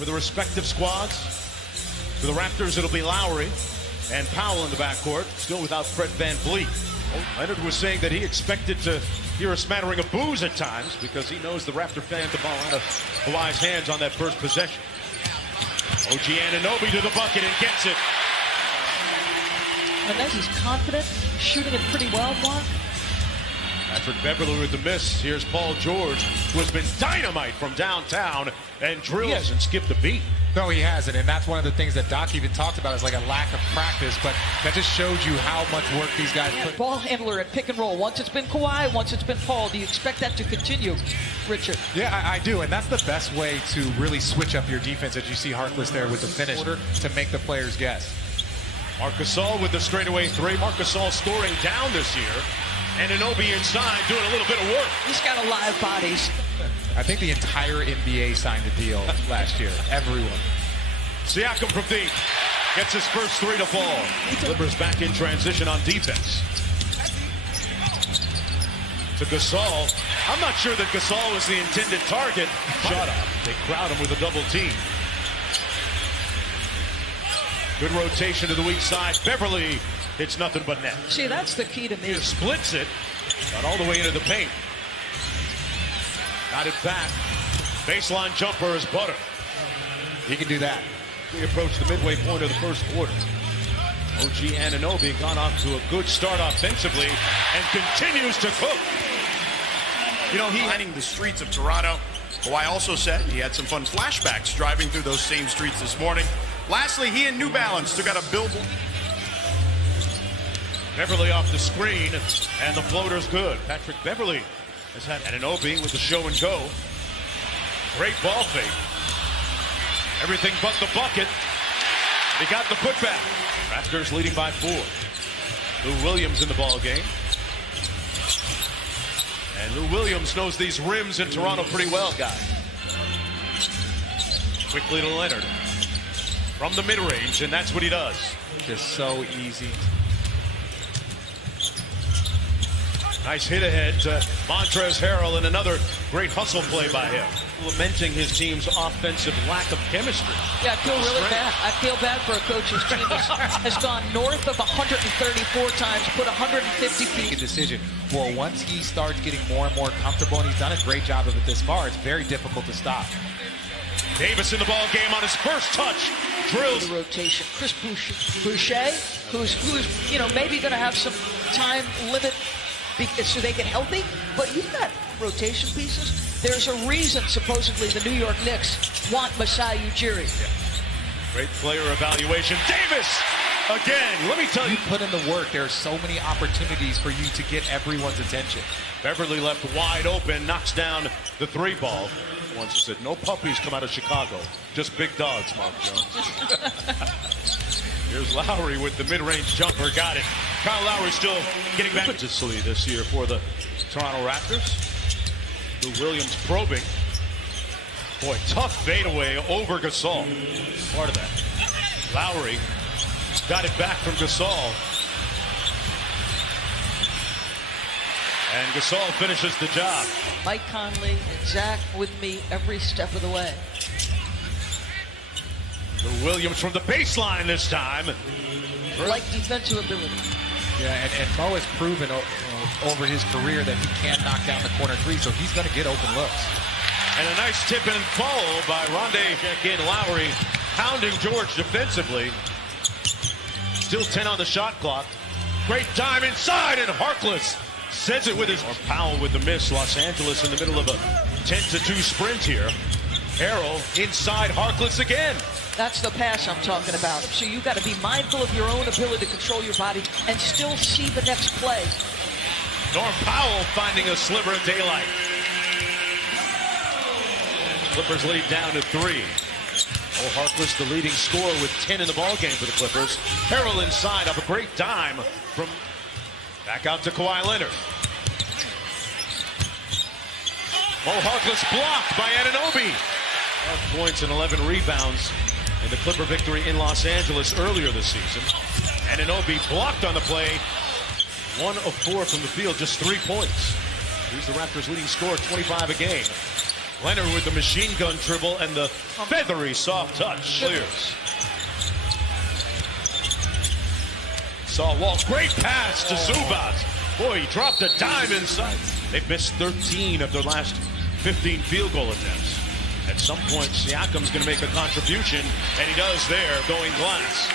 for the respective squads. For the Raptors, it'll be Lowry and Powell in the backcourt, still without Fred VanFleet. Leonard was saying that he expected to hear a smattering of boos at times because he knows the Raptor fans the ball out of Kawhi's hands on that first possession. OG Anunoby to the bucket and gets it. And then he's confident, shooting it pretty well, Mark. Beverley with the miss. Here's Paul George, who has been dynamite from downtown and drills and skipped a beat. No, he hasn't, and that's one of the things that Doc even talked about is like a lack of practice, but that just shows you how much work these guys put. Ball handler at pick and roll. Once it's been Kawhi, once it's been Paul. Do you expect that to continue, Richard? Yeah, I do, and that's the best way to really switch up your defense, as you see Harkless there with the finish to make the players guess. Marc Gasol with the straightaway three. Marc Gasol scoring down this year. And Anunoby inside doing a little bit of work. He's got a lot of bodies. I think the entire NBA signed a deal last year. Everyone. Siakam from deep. Gets his first three to fall. Clippers back in transition on defense. To Gasol. I'm not sure that Gasol was the intended target. Shut up. They crowd him with a double team. Good rotation to the weak side. Beverley. It's nothing but net. See, that's the key to me. Splits it, got all the way into the paint. Got it back. Baseline jumper is butter. He can do that. We approach the midway point of the first quarter. OG Anunoby gone off to a good start offensively and continues to cook. You know, he lining the streets of Toronto. Kawhi also said he had some fun flashbacks driving through those same streets this morning. Lastly, he and New Balance took out a billboard. Beverley off the screen, and the floater's good. Patrick Beverley has had Anunoby with the show and go. Great ball fake. Everything but the bucket. He got the putback. Raptors leading by 4. Lou Williams in the ball game. And Lou Williams knows these rims in Toronto pretty well, guys. Quickly to Leonard. From the mid-range, and that's what he does. Just so easy. Nice hit ahead to Montrezl Harrell, and another great hustle play by him. Lamenting his team's offensive lack of chemistry. Yeah, I feel really bad. I feel bad for a coach whose team has gone north of 134 times, put 150 feet. A decision. Well, once he starts getting more and more comfortable, and he's done a great job of it this far, it's very difficult to stop. Davis in the ball game on his first touch. Drills. The rotation. Chris Boucher, who's you know, maybe going to have some time limit so they get healthy, but you've got rotation pieces. There's a reason, supposedly, the New York Knicks want Masai Ujiri. Yeah. Great player evaluation. Davis again. Let me tell you, put in the work. There are so many opportunities for you to get everyone's attention. Beverley left wide open, knocks down the 3 ball. Once he said, no puppies come out of Chicago, just big dogs, Mark Jones. Here's Lowry with the mid-range jumper, got it. Kyle Lowry still getting back to sleep this year for the Toronto Raptors. Lou Williams probing. Boy, tough fadeaway over Gasol. Part of that. Lowry got it back from Gasol. And Gasol finishes the job. Mike Conley and Zach with me every step of the way. Lou Williams from the baseline this time. Like defensive ability. Yeah, and Mo has proven over his career that he can knock down the corner 3, so he's going to get open looks. And a nice tip and follow by Rondae Check-in. Lowry pounding George defensively. Still 10 on the shot clock. Great time inside, and Harkless says it with his... Powell with the miss. Los Angeles in the middle of a 10-2 sprint here. Harrell inside, Harkless again. That's the pass I'm talking about. So you got to be mindful of your own ability to control your body and still see the next play. Norm Powell finding a sliver of daylight. Clippers lead down to 3. Harkless, the leading scorer with 10 in the ball game for the Clippers. Harrell inside up a great dime from back out to Kawhi Leonard. Mo Harkless blocked by Anunoby. 12 points and 11 rebounds in the Clipper victory in Los Angeles earlier this season. Anunoby blocked on the play. 1 of 4 from the field, just 3 points. He's the Raptors' leading scorer, 25 a game. Leonard with the machine gun dribble and the feathery soft touch. Clears. Saw Wall. Great pass to Zubac. Boy, he dropped a dime inside. They've missed 13 of their last 15 field goal attempts. At some point, Siakam's going to make a contribution, and he does there, going glass.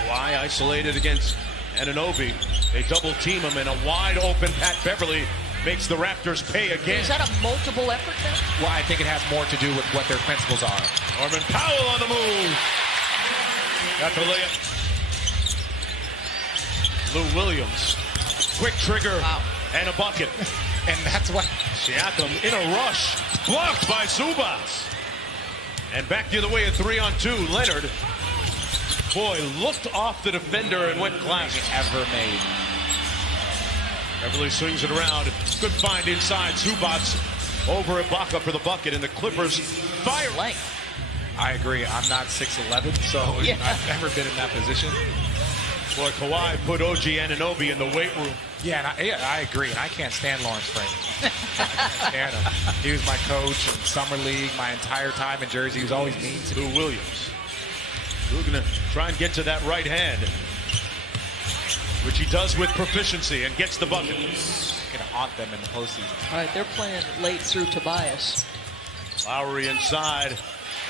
Kawhi isolated against Anunoby. They double team him, and a wide open Pat Beverley makes the Raptors pay again. Is that a multiple effort then? Well, I think it has more to do with what their principles are. Norman Powell on the move. Got the layup. Lou Williams. Quick trigger. Wow. And a bucket. And that's what Siakam in a rush. Blocked by Zubac. And back the other way, a 3-on-2. Leonard. Boy, looked off the defender and went glass. ever made. Beverley swings it around. Good find inside. Zubac over Ibaka for the bucket, and the Clippers fire. Length. I agree. I'm not 6'11", so Yeah. I've never been in that position. Boy, Kawhi put OG Anunoby in the weight room. Yeah, and I agree, and I can't stand Lawrence Frank. I can't stand him. He was my coach in summer league my entire time in Jersey. He was always mean to me. Lou Williams. We're going to try and get to that right hand, which he does with proficiency and gets the bucket. He's going to haunt them in the postseason. All right, they're playing late through Tobias. Lowry inside,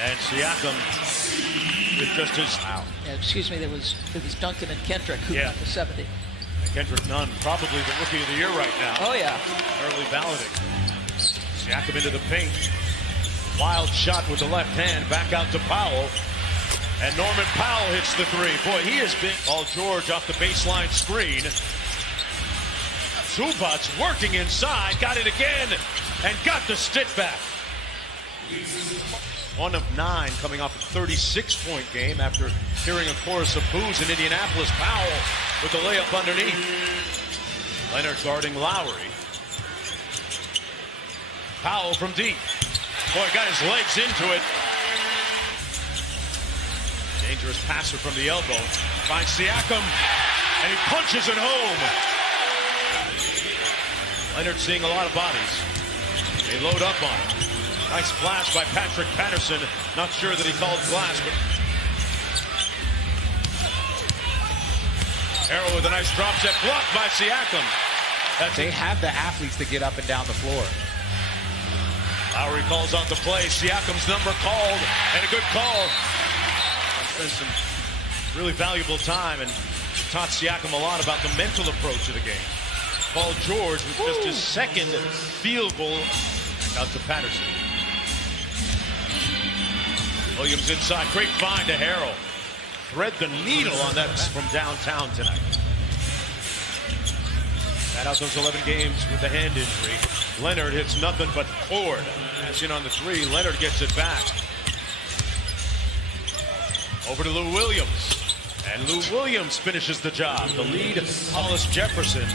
and Siakam with just his... Wow. Yeah, excuse me, it was Duncan and Kendrick who got the 70. Kendrick Nunn, probably the rookie of the year right now. Oh, yeah. Early balloting. Siakam into the paint. Wild shot with the left hand, back out to Powell. And Norman Powell hits the three. Boy, he has been... Paul George off the baseline screen. Zubac working inside, got it again, and got the stick back. 1 of 9 coming off a 36-point game after hearing a chorus of boos in Indianapolis. Powell with the layup underneath. Leonard guarding Lowry. Powell from deep. Boy, got his legs into it. Dangerous passer from the elbow. Finds Siakam, and he punches it home. Leonard seeing a lot of bodies. They load up on him. Nice flash by Patterson. Not sure that he called glass, but Harrell with a nice drop set, blocked by Siakam. They have the athletes to get up and down the floor. Lowry calls out the play. Siakam's number called, and a good call. Spent some really valuable time and taught Siakam a lot about the mental approach of the game. Paul George with just his second field goal out to Patterson. Williams inside, great find to Harrell. Thread the needle on that from downtown tonight. Sat out those 11 games with the hand injury. Leonard hits nothing but cord. Pass in on the three, Leonard gets it back. Over to Lou Williams. And Lou Williams finishes the job. The lead, Hollis Jefferson.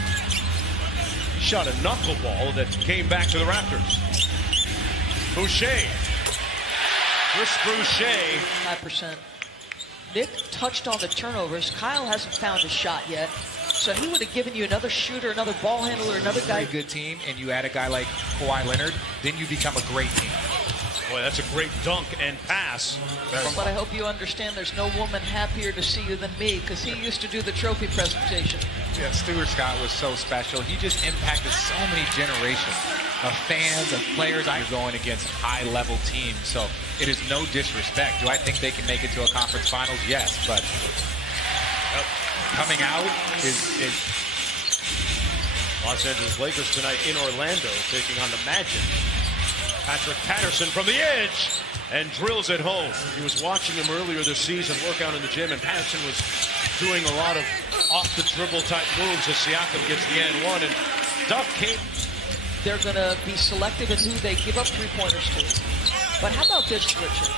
He shot a knuckleball that came back to the Raptors. Boucher. Chris Boucher. 5%. Nick touched on the turnovers. Kyle hasn't found a shot yet. So he would have given you another shooter, another ball handler, another guy. Very good team, and you add a guy like Kawhi Leonard, then you become a great team. Boy, that's a great dunk and pass. But I hope you understand there's no woman happier to see you than me, because he used to do the trophy presentation. Yeah, Stuart Scott was so special. He just impacted so many generations of fans, of players. I'm going against high-level teams, so it is no disrespect. Do I think they can make it to a conference finals? Yes, but coming out is Los Angeles Lakers tonight in Orlando taking on the Magic. Patterson from the edge and drills it home. He was watching him earlier this season work out in the gym, and Patterson was doing a lot of off-the-dribble type moves as Siakam gets the N1, and Duff came. They're going to be selective in who they give up three-pointers to. But how about this, Richard?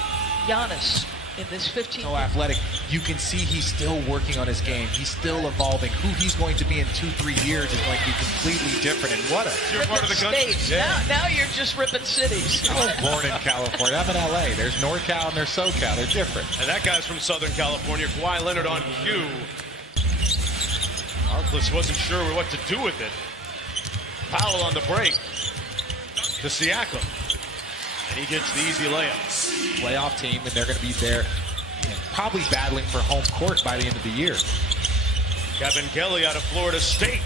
Giannis in this 15. so athletic. You can see he's still working on his game. He's still evolving. Who he's going to be in 2-3 years is going to be completely different. And what a You're part of the country. Yeah. Now you're just ripping cities. I was born in California. I'm in LA. There's NorCal and there's SoCal. They're different. And that guy's from Southern California. Kawhi Leonard on cue. Harkless wasn't sure what to do with it. Powell on the break. to Siakam. And he gets the easy layup. Playoff team, and they're going to be there, probably battling for home court by the end of the year. Kevin Kelly out of Florida State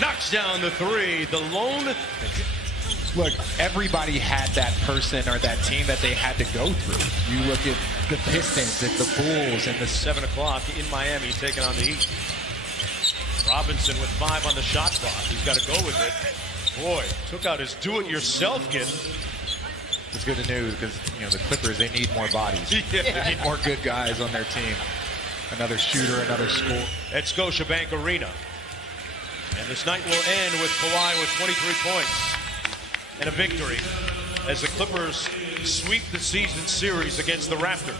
knocks down the three. The lone. Look, everybody had that person or that team that they had to go through. You look at the Pistons and the Bulls and the 7 o'clock in Miami taking on the Heat. Robinson with 5 on the shot clock. He's got to go with it. Boy, took out his do-it-yourself kid. It's good news because, the Clippers, they need more bodies. Yeah. They need more good guys on their team. Another shooter, another score. At Scotiabank Arena. And this night will end with Kawhi with 23 points and a victory as the Clippers sweep the season series against the Raptors.